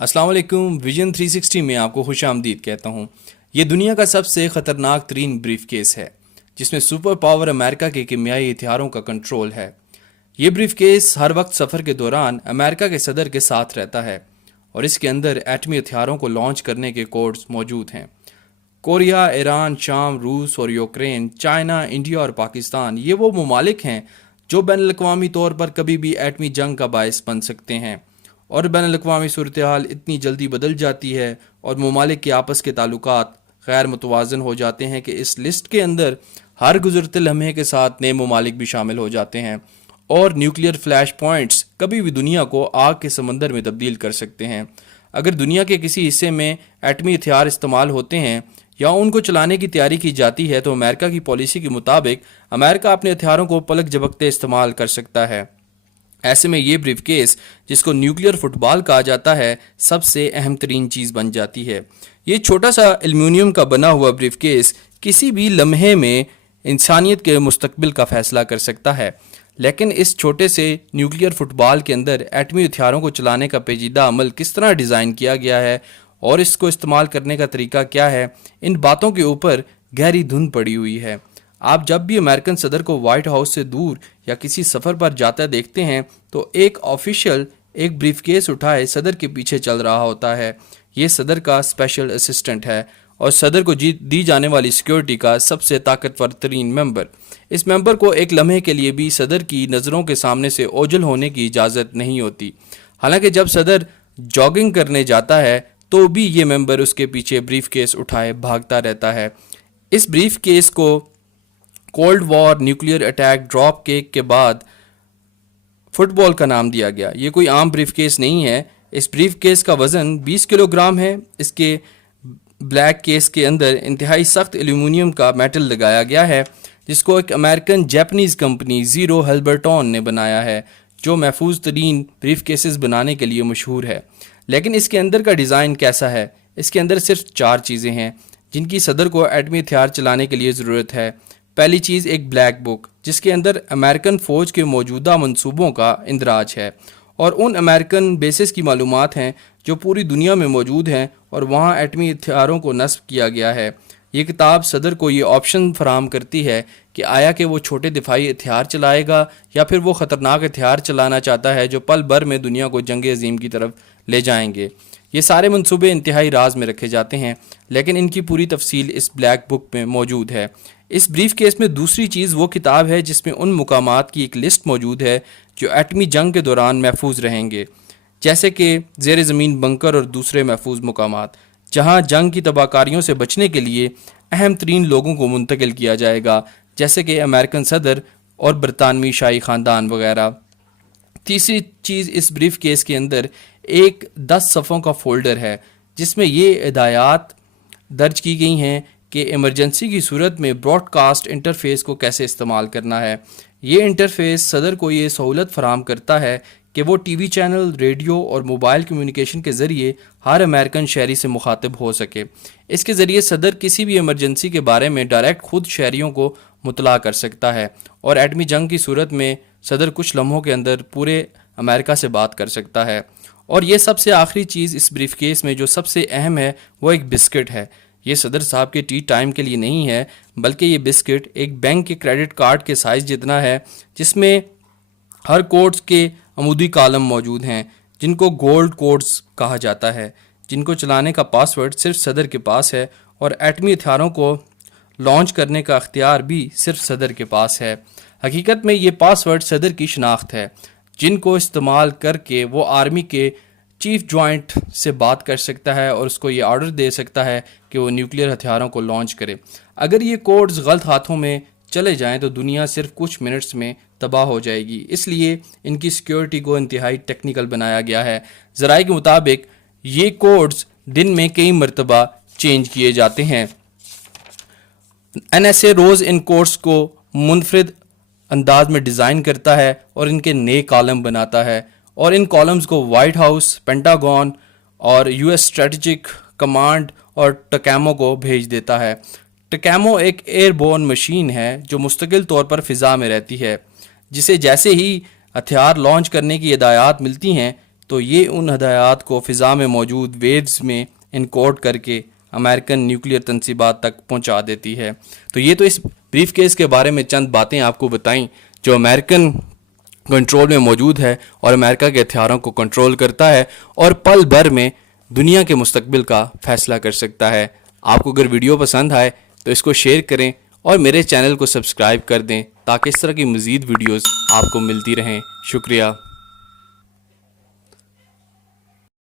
السلام علیکم. ویژن 360 میں آپ کو خوش آمدید کہتا ہوں. یہ دنیا کا سب سے خطرناک ترین بریف کیس ہے جس میں سپر پاور امریکہ کے کیمیائی ہتھیاروں کا کنٹرول ہے. یہ بریف کیس ہر وقت سفر کے دوران امریکہ کے صدر کے ساتھ رہتا ہے اور اس کے اندر ایٹمی ہتھیاروں کو لانچ کرنے کے کوڈز موجود ہیں. کوریا، ایران، شام، روس اور یوکرین، چائنا، انڈیا اور پاکستان یہ وہ ممالک ہیں جو بین الاقوامی طور پر کبھی بھی ایٹمی جنگ کا باعث بن سکتے ہیں. اور بین الاقوامی صورتحال اتنی جلدی بدل جاتی ہے اور ممالک کے آپس کے تعلقات غیر متوازن ہو جاتے ہیں کہ اس لسٹ کے اندر ہر گزرتے لمحے کے ساتھ نئے ممالک بھی شامل ہو جاتے ہیں اور نیوکلیئر فلیش پوائنٹس کبھی بھی دنیا کو آگ کے سمندر میں تبدیل کر سکتے ہیں. اگر دنیا کے کسی حصے میں ایٹمی ہتھیار استعمال ہوتے ہیں یا ان کو چلانے کی تیاری کی جاتی ہے تو امریکہ کی پالیسی کے مطابق امریکہ اپنے ہتھیاروں کو پلک جھپکتے استعمال کر سکتا ہے. ایسے میں یہ بریف کیس جس کو نیوکلیئر فٹ بال کہا جاتا ہے سب سے اہم ترین چیز بن جاتی ہے. یہ چھوٹا سا ایلومینیم کا بنا ہوا بریف کیس کسی بھی لمحے میں انسانیت کے مستقبل کا فیصلہ کر سکتا ہے. لیکن اس چھوٹے سے نیوکلیئر فٹ بال کے اندر ایٹمی ہتھیاروں کو چلانے کا پیچیدہ عمل کس طرح ڈیزائن کیا گیا ہے اور اس کو استعمال کرنے کا طریقہ کیا ہے، ان باتوں کے اوپر گہری دھند پڑی ہوئی ہے. آپ جب بھی امریکن صدر کو وائٹ ہاؤس سے دور یا کسی سفر پر جاتا دیکھتے ہیں تو ایک آفیشل ایک بریف کیس اٹھائے صدر کے پیچھے چل رہا ہوتا ہے. یہ صدر کا اسپیشل اسسٹنٹ ہے اور صدر کو دی جانے والی سیکیورٹی کا سب سے طاقتور ترین ممبر. اس ممبر کو ایک لمحے کے لیے بھی صدر کی نظروں کے سامنے سے اوجھل ہونے کی اجازت نہیں ہوتی. حالانکہ جب صدر جاگنگ کرنے جاتا ہے تو بھی یہ ممبر اس کے پیچھے بریف کیس اٹھائے بھاگتا رہتا ہے. اس بریف کیس کو cold war nuclear attack drop kick کے بعد فٹ بال کا نام دیا گیا. یہ کوئی عام بریف کیس نہیں ہے. اس بریف کیس کا وزن 20 کلو گرام ہے. اس کے بلیک کیس کے اندر انتہائی سخت ایلومینیم کا میٹل لگایا گیا ہے جس کو ایک امریکن جیپنیز کمپنی زیرو ہیلبرٹون نے بنایا ہے جو محفوظ ترین بریف کیسز بنانے کے لیے مشہور ہے. لیکن اس کے اندر کا ڈیزائن کیسا ہے؟ اس کے اندر صرف 4 چیزیں ہیں جن کی صدر کو ایٹمی ہتھیار چلانے کے لیے ضرورت ہے. پہلی چیز ایک بلیک بک جس کے اندر امریکن فوج کے موجودہ منصوبوں کا اندراج ہے اور ان امریکن بیسز کی معلومات ہیں جو پوری دنیا میں موجود ہیں اور وہاں ایٹمی ہتھیاروں کو نصب کیا گیا ہے. یہ کتاب صدر کو یہ آپشن فراہم کرتی ہے کہ آیا کہ وہ چھوٹے دفاعی ہتھیار چلائے گا یا پھر وہ خطرناک ہتھیار چلانا چاہتا ہے جو پل بھر میں دنیا کو جنگ عظیم کی طرف لے جائیں گے. یہ سارے منصوبے انتہائی راز میں رکھے جاتے ہیں لیکن ان کی پوری تفصیل اس بلیک بک میں موجود ہے. اس بریف کیس میں دوسری چیز وہ کتاب ہے جس میں ان مقامات کی ایک لسٹ موجود ہے جو ایٹمی جنگ کے دوران محفوظ رہیں گے، جیسے کہ زیر زمین بنکر اور دوسرے محفوظ مقامات جہاں جنگ کی تباہ کاریوں سے بچنے کے لیے اہم ترین لوگوں کو منتقل کیا جائے گا، جیسے کہ امریکن صدر اور برطانوی شاہی خاندان وغیرہ. تیسری چیز اس بریف کیس کے اندر ایک 10 صفحوں کا فولڈر ہے جس میں یہ ہدایات درج کی گئی ہیں کہ ایمرجنسی کی صورت میں براڈ کاسٹ انٹرفیس کو کیسے استعمال کرنا ہے. یہ انٹرفیس صدر کو یہ سہولت فراہم کرتا ہے کہ وہ ٹی وی چینل، ریڈیو اور موبائل کمیونیکیشن کے ذریعے ہر امریکن شہری سے مخاطب ہو سکے. اس کے ذریعے صدر کسی بھی ایمرجنسی کے بارے میں ڈائریکٹ خود شہریوں کو مطلع کر سکتا ہے اور ایٹمی جنگ کی صورت میں صدر کچھ لمحوں کے اندر پورے امریکہ سے بات کر سکتا ہے. اور یہ سب سے آخری چیز اس بریف کیس میں جو سب سے اہم ہے وہ ایک بسکٹ ہے. یہ صدر صاحب کے ٹی ٹائم کے لیے نہیں ہے بلکہ یہ بسکٹ ایک بینک کے کریڈٹ کارڈ کے سائز جتنا ہے جس میں ہر کوڈز کے عمودی کالم موجود ہیں جن کو گولڈ کوڈز کہا جاتا ہے، جن کو چلانے کا پاس ورڈ صرف صدر کے پاس ہے اور ایٹمی ہتھیاروں کو لانچ کرنے کا اختیار بھی صرف صدر کے پاس ہے. حقیقت میں یہ پاس ورڈ صدر کی شناخت ہے جن کو استعمال کر کے وہ آرمی کے چیف جوائنٹ سے بات کر سکتا ہے اور اس کو یہ آرڈر دے سکتا ہے کہ وہ نیوکلیئر ہتھیاروں کو لانچ کرے. اگر یہ کوڈز غلط ہاتھوں میں چلے جائیں تو دنیا صرف کچھ منٹس میں تباہ ہو جائے گی. اس لیے ان کی سیکیورٹی کو انتہائی ٹیکنیکل بنایا گیا ہے. ذرائع کے مطابق یہ کوڈز دن میں کئی مرتبہ چینج کیے جاتے ہیں. NSA روز ان کوڈز کو منفرد انداز میں ڈیزائن کرتا ہے اور ان کے نئے کالم بناتا ہے اور ان کالمز کو وائٹ ہاؤس، پینٹاگون اور US اسٹریٹجک کمانڈ اور ٹکیمو کو بھیج دیتا ہے. ٹکیمو ایک ایئر بورن مشین ہے جو مستقل طور پر فضا میں رہتی ہے، جسے جیسے ہی ہتھیار لانچ کرنے کی ہدایات ملتی ہیں تو یہ ان ہدایات کو فضا میں موجود ویوز میں انکوڈ کر کے امریکن نیوکلیئر تنصیبات تک پہنچا دیتی ہے۔ تو یہ تو اس بریف کیس کے بارے میں چند باتیں آپ کو بتائیں جو امریکن کنٹرول میں موجود ہے اور امریکہ کے ہتھیاروں کو کنٹرول کرتا ہے اور پل بھر میں دنیا کے مستقبل کا فیصلہ کر سکتا ہے۔ آپ کو اگر ویڈیو پسند آئے تو اس کو شیئر کریں اور میرے چینل کو سبسکرائب کر دیں تاکہ اس طرح کی مزید ویڈیوز آپ کو ملتی رہیں۔ شکریہ۔